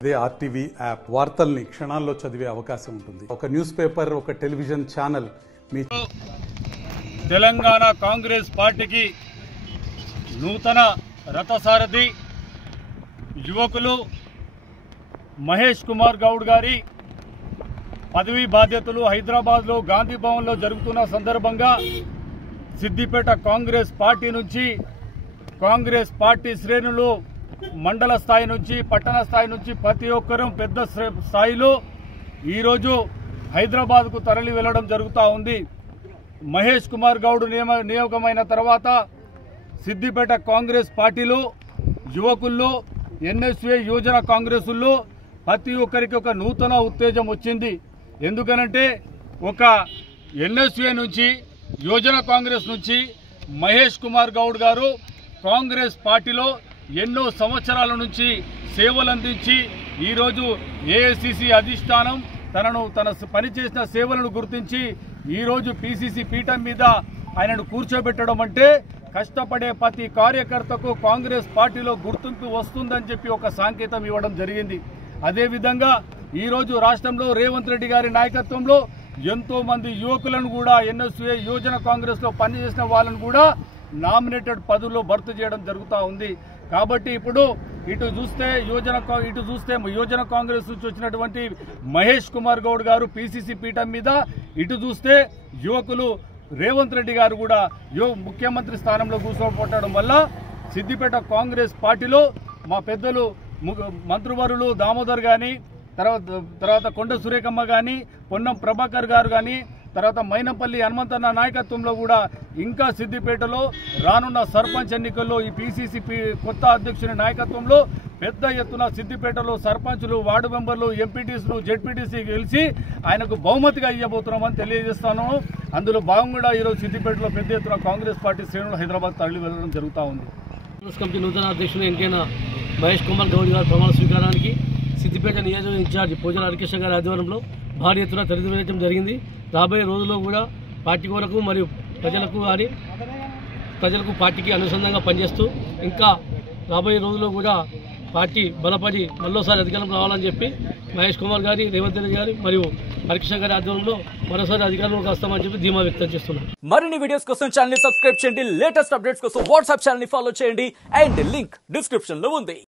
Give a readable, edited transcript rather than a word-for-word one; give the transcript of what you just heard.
అదే RTV app వార్తల్ని క్షణాల్లో చదివే అవకాశం ఉంటుంది. ఒక న్యూస్ పేపర్, ఒక టెలివిజన్ ఛానల్ మీ తెలంగాణ కాంగ్రెస్ పార్టీకి నూతన రథసారథి యువకులు మహేష్ కుమార్ గౌడ్ గారి పదవీ బాధ్యతలు హైదరాబాద్లో గాంధీ భవన్లో జరుగుతున్న సందర్భంగా సిద్దిపేట కాంగ్రెస్ పార్టీ నుంచి కాంగ్రెస్ పార్టీ శ్రేణులు మండల స్థాయి నుంచి పట్టణ స్థాయి నుంచి ప్రతి ఒక్కరూ పెద్ద స్థాయిలో ఈరోజు హైదరాబాద్కు తరలి వెళ్లడం జరుగుతూ ఉంది. మహేష్ కుమార్ గౌడ్ నియామకమైన తర్వాత సిద్దిపేట కాంగ్రెస్ పార్టీలో యువకుల్లో ఎన్ఎస్ఏ యువజన కాంగ్రెసుల్లో ప్రతి ఒక్కరికి ఒక నూతన ఉత్తేజం వచ్చింది. ఎందుకనంటే ఒక ఎన్ఎస్ఏ నుంచి యువజన కాంగ్రెస్ నుంచి మహేష్ కుమార్ గౌడ్ గారు కాంగ్రెస్ పార్టీలో ఎన్నో సంవత్సరాల నుంచి సేవలు అందించి ఈరోజు ఏఐసిసి అధిష్టానం తన పనిచేసిన సేవలను గుర్తించి ఈరోజు పిసిసి పీఠం మీద ఆయనను కూర్చోబెట్టడం అంటే కష్టపడే ప్రతి కార్యకర్తకు కాంగ్రెస్ పార్టీలో గుర్తింపు వస్తుందని చెప్పి ఒక సంకేతం ఇవ్వడం జరిగింది. అదేవిధంగా ఈరోజు రాష్ట్రంలో రేవంత్ రెడ్డి గారి నాయకత్వంలో ఎంతో మంది యువకులను కూడా ఎన్ఎస్ఏ యువజన కాంగ్రెస్లో పనిచేసిన వాళ్ళను కూడా నామినేటెడ్ పదవుల్లో భర్తీ చేయడం జరుగుతూ ఉంది. కాబట్టి ఇప్పుడు ఇటు చూస్తే యువజన కాంగ్రెస్ నుంచి వచ్చినటువంటి మహేష్ కుమార్ గౌడ్ గారు పిసిసి పీఠం మీద, ఇటు చూస్తే యువకులు రేవంత్ రెడ్డి గారు కూడా ముఖ్యమంత్రి స్థానంలో కూర్చోబెట్టడం వల్ల సిద్దిపేట కాంగ్రెస్ పార్టీలో మా పెద్దలు మంత్రివర్యులు దామోదర్ కానీ తర్వాత కొండ సురేఖమ్మ కానీ పొన్నం ప్రభాకర్ గారు కానీ తర్వాత మైనంపల్లి హనుమంతన్న నాయకత్వంలో కూడా ఇంకా సిద్దిపేటలో రానున్న సర్పంచ్ ఎన్నికల్లో ఈ పిసిసి కొత్త అధ్యక్షుని నాయకత్వంలో పెద్ద ఎత్తున సిద్దిపేటలో సర్పంచులు, వార్డు మెంబర్లు, ఎంపీటీసీలు, జెడ్పీటీసీ గెలిచి ఆయనకు బహుమతిగా ఇవ్వబోతున్నామని తెలియజేస్తాను. అందులో భాగంగా ఈరోజు సిద్దిపేటలో పెద్ద ఎత్తున కాంగ్రెస్ పార్టీ శ్రేణులు హైదరాబాద్ తరలి వెళ్లడం జరుగుతూ ఉంది. కాంగ్రెస్ కమిటీ నూతన అధ్యక్షులు ఎన్నికైన మహేష్ కుమార్ గౌడ్ గారు ప్రమాణ స్వీకారానికి సిద్దిపేట నియోజకవర్గ ఇన్ఛార్జ్ పూజల హరికృష్ణ గారి ఆధ్వర్యంలో భారీ ఎత్తున తరలివేయడం జరిగింది. రాబోయే రోజుల్లో కూడా పార్టీ కొరకు మరియు ప్రజలకు పార్టీకి అనుసంధానంగా పనిచేస్తూ ఇంకా రాబోయే రోజుల్లో కూడా పార్టీ బలపడి మరోసారి అధికారం రావాలని చెప్పి మహేష్ కుమార్ గారి, రేవంత్ రెడ్డి గారి మరియు హరికృష్ణ గారి ఆధ్వర్యంలో మరోసారి అధికారంలోకి వస్తామని చెప్పి ధీమా వ్యక్తం చేస్తున్నారు. మరిన్ని వీడియోస్ కోసం ఛానల్ ని సబ్స్క్రైబ్ చేయండి. లేటెస్ట్ అప్డేట్స్ కోసం వాట్సాప్ ఛానల్ ని ఫాలో చేయండి. అండ్ లింక్ డిస్క్రిప్షన్ లో ఉంది.